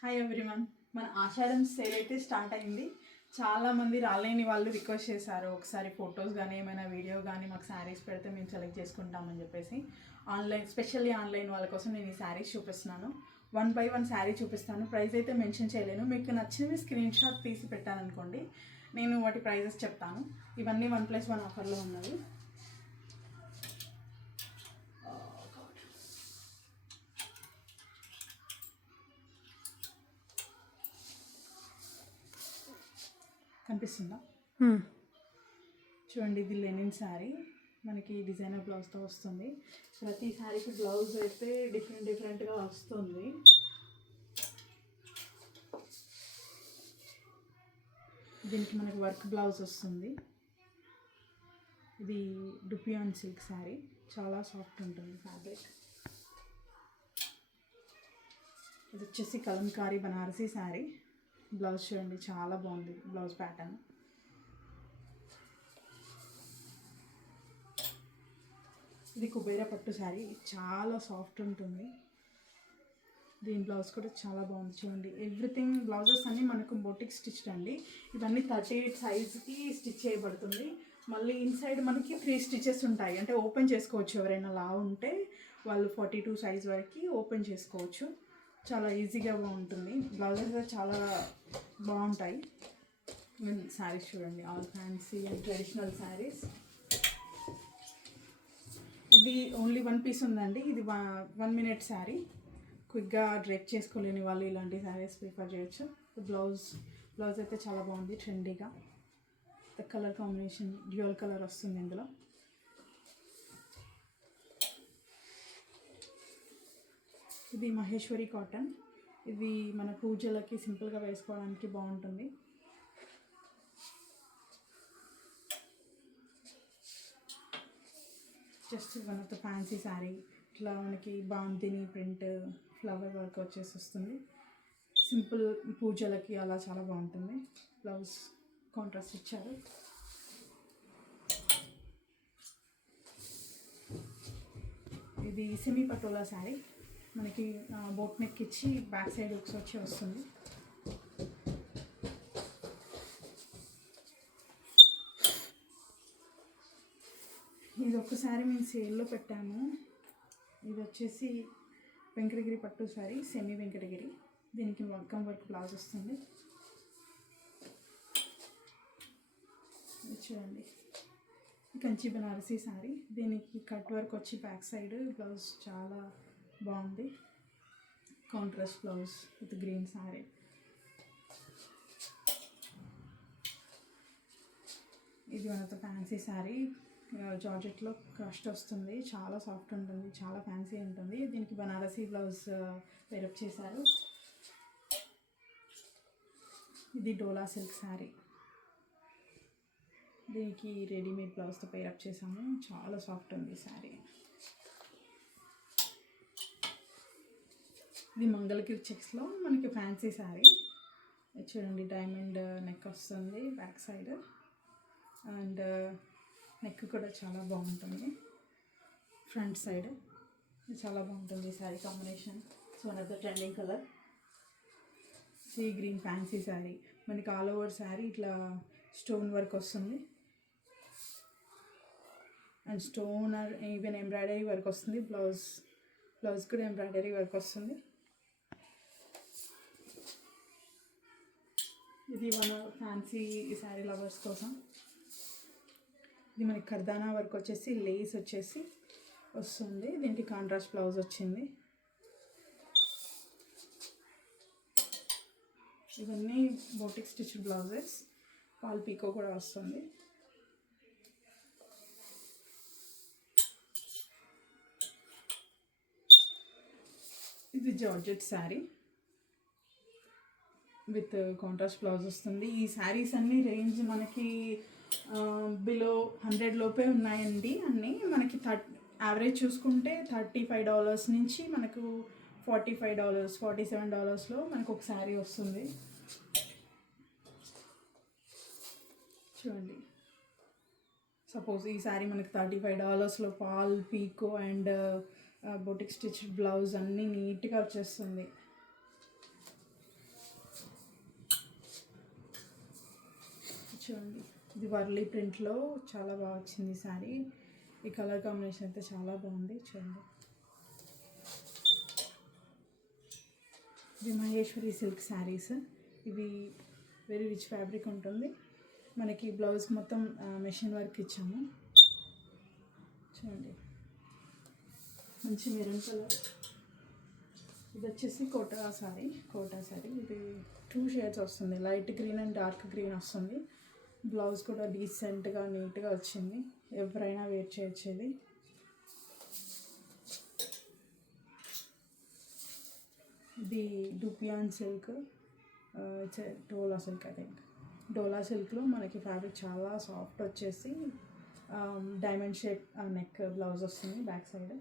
Hi everyone. మన ఆషాఢం sale అయితే start అయింది. చాలామంది రాలేని వాళ్ళు రిక్వెస్ట్ చేశారు, ఒకసారి ఫొటోస్ కానీ ఏమైనా వీడియో కానీ మాకు శారీస్ పెడితే మేము సెలెక్ట్ చేసుకుంటామని చెప్పేసి. స్పెషల్లీ ఆన్లైన్ వాళ్ళ కోసం నేను ఈ శారీస్ చూపిస్తున్నాను. 1 by 1 శారీ చూపిస్తాను. ప్రైస్ అయితే మెన్షన్ చేయలేను. మీకు నచ్చినవి స్క్రీన్ షాట్ తీసి పెట్టాననుకోండి, నేను వాటి ప్రైజెస్ చెప్తాను. ఇవన్నీ 1+1 ఆఫర్లో ఉన్నవి. కనిపిస్తుందా? చూడండి, ఇది లెనిన్ శారీ. మనకి డిజైనర్ బ్లౌజ్తో వస్తుంది. ప్రతి శారీకి బ్లౌజ్ అయితే డిఫరెంట్గా వస్తుంది. దీనికి మనకి వర్క్ బ్లౌజ్ వస్తుంది. ఇది డుపియాన్ సిల్క్ శారీ, చాలా సాఫ్ట్ ఉంటుంది ఫ్యాబ్రిక్. ఇది వచ్చేసి కలంకారీ బనారసీ శారీ. బ్లౌజ్ చూడండి, చాలా బాగుంది బ్లౌజ్ ప్యాటర్న్. ఇది కుబేర పట్టు శారీ, చాలా సాఫ్ట్ ఉంటుంది. దీని బ్లౌజ్ కూడా చాలా బాగుంది. చూడండి, ఎవ్రీథింగ్ బ్లౌజెస్ అన్నీ మనకు బొటిక్ స్టిచ్డ్ అండి. ఇవన్నీ 38 సైజ్కి స్టిచ్ చేయబడుతుంది. మళ్ళీ ఇన్సైడ్ మనకి 3 స్టిచెస్ ఉంటాయి, అంటే ఓపెన్ చేసుకోవచ్చు. ఎవరైనా లా ఉంటే వాళ్ళు 42 సైజ్ వరకు ఓపెన్ చేసుకోవచ్చు. చాలా ఈజీగా బాగుంటుంది. బ్లౌజెస్ చాలా బాగుంటాయి. శారీస్ చూడండి, all fancy and traditional saris. ఇది ఓన్లీ 1 పీస్ ఉందండి. ఇది 1 minute శారీ. క్విక్గా డ్రెప్ చేసుకోలేని వాళ్ళు ఇలాంటి శారీస్ ప్రిఫర్ చేయొచ్చు. బ్లౌజ్ అయితే చాలా బాగుంది, ట్రెండీగా. కలర్ కాంబినేషన్ డ్యూయల్ కలర్ వస్తుంది ఇందులో. ఇది మహేశ్వరి కాటన్. ఇది మన పూజలకి సింపుల్గా వేసుకోవడానికి బాగుంటుంది. Just one of the fancy sari. ఇట్లా మనకి బాంతిని ప్రింట్ ఫ్లవర్ వర్క్ వచ్చేసి వస్తుంది. సింపుల్ పూజలకి అలా చాలా బాగుంటుంది. బ్లౌజ్ కాంట్రాస్ట్ ఇచ్చారు. ఇది సెమీ పటోలా శారీ. మనకి బోట్ నెక్ ఇచ్చి బ్యాక్ సైడ్ హుక్స్ వచ్చి వస్తుంది. ఇది ఒక్కసారి మేము సేల్లో పెట్టాము. ఇది వచ్చేసి వెంకటగిరి పట్టు శారీ, సెమీ వెంకటగిరి. దీనికి వర్క్ బ్లౌజ్ వస్తుంది. చూడండి, కంచి బనారసీ శారీ. దీనికి కట్ వర్క్ వచ్చి బ్యాక్ సైడ్ బ్లౌజ్ చాలా బాగుంది. Contrast blouse with green sari. ఇది one of the fancy sari. జార్జెట్లో క్రస్ట్ వస్తుంది, చాలా సాఫ్ట్ ఉంటుంది, చాలా ఫ్యాన్సీ ఉంటుంది. దీనికి బనారసీ బ్లౌజ్ పేరప్ చేశారు. ఇది డోలా సిల్క్ శారీ. దీనికి రెడీమేడ్ బ్లౌజ్తో పేరప్ చేసాము. చాలా సాఫ్ట్ ఉంది శారీ. ఇది మంగళగిరి చెక్స్లో మనకి ఫ్యాన్సీ శారీ. చూడండి, డైమండ్ నెక్ వస్తుంది బ్యాక్ సైడ్, అండ్ నెక్ కూడా చాలా బాగుంటుంది. ఫ్రంట్ సైడ్ చాలా బాగుంటుంది sari combination. So one of the trending colour. Sea green fancy sari. మనకి ఆల్ ఓవర్ శారీ ఇట్లా స్టోన్ వర్క్ వస్తుంది, and stone even embroidery work వస్తుంది. బ్లౌజ్ కూడా ఎంబ్రాయిడరీ వర్క్ వస్తుంది. ఇది మన ఫ్యాన్సీ శారీ లవర్స్ కోసం. ఇది మనకి కర్దానా వర్క్ వచ్చేసి లేస్ వచ్చేసి వస్తుంది. దీనికి కాంట్రాస్ట్ బ్లౌజ్ వచ్చింది. ఇవన్నీ బోటిక్ స్టిచ్ బ్లౌజెస్. పాల్ పీకో కూడా వస్తుంది. ఇది georgette sari with contrast blouse వస్తుంది. ఈ శారీస్ అన్నీ రేంజ్ మనకి బిలో 100 లోపే ఉన్నాయండి. అన్నీ మనకి యావరేజ్ చూసుకుంటే $35 నుంచి మనకు $45, $47లో మనకు ఒక శారీ వస్తుంది. చూడండి, సపోజ్ ఈ శారీ మనకి $35లో fall pico and boutique stitch blouse అన్నీ నీట్గా వచ్చేస్తుంది. చూడండి, ఇది వర్లీ ప్రింట్లో చాలా బాగా వచ్చింది శారీ. ఈ కలర్ కాంబినేషన్ అయితే చాలా బాగుంది. చూడండి, ఇది మహేశ్వరి సిల్క్ శారీస్. ఇవి వెరీ రిచ్ ఫ్యాబ్రిక్ ఉంటుంది. మనకి బ్లౌజ్ మొత్తం మెషిన్ వర్క్ ఇచ్చాము. చూడండి, మంచి మెరూన్ కలర్. ఇది వచ్చేసి కోటా శారీ. ఇది 2 షేడ్స్ వస్తుంది, light green and dark green వస్తుంది. బ్లౌజ్ కూడా డీసెంట్గా నీట్గా వచ్చింది, ఎవరైనా వేర్ చేయొచ్చేది. ఇది dupion silk, dola silk. I think dola సిల్క్లో మనకి ఫ్యాబ్రిక్ చాలా సాఫ్ట్ వచ్చేసి డైమండ్ షేప్ నెక్ బ్లౌజ్ వస్తుంది బ్యాక్ సైడ్.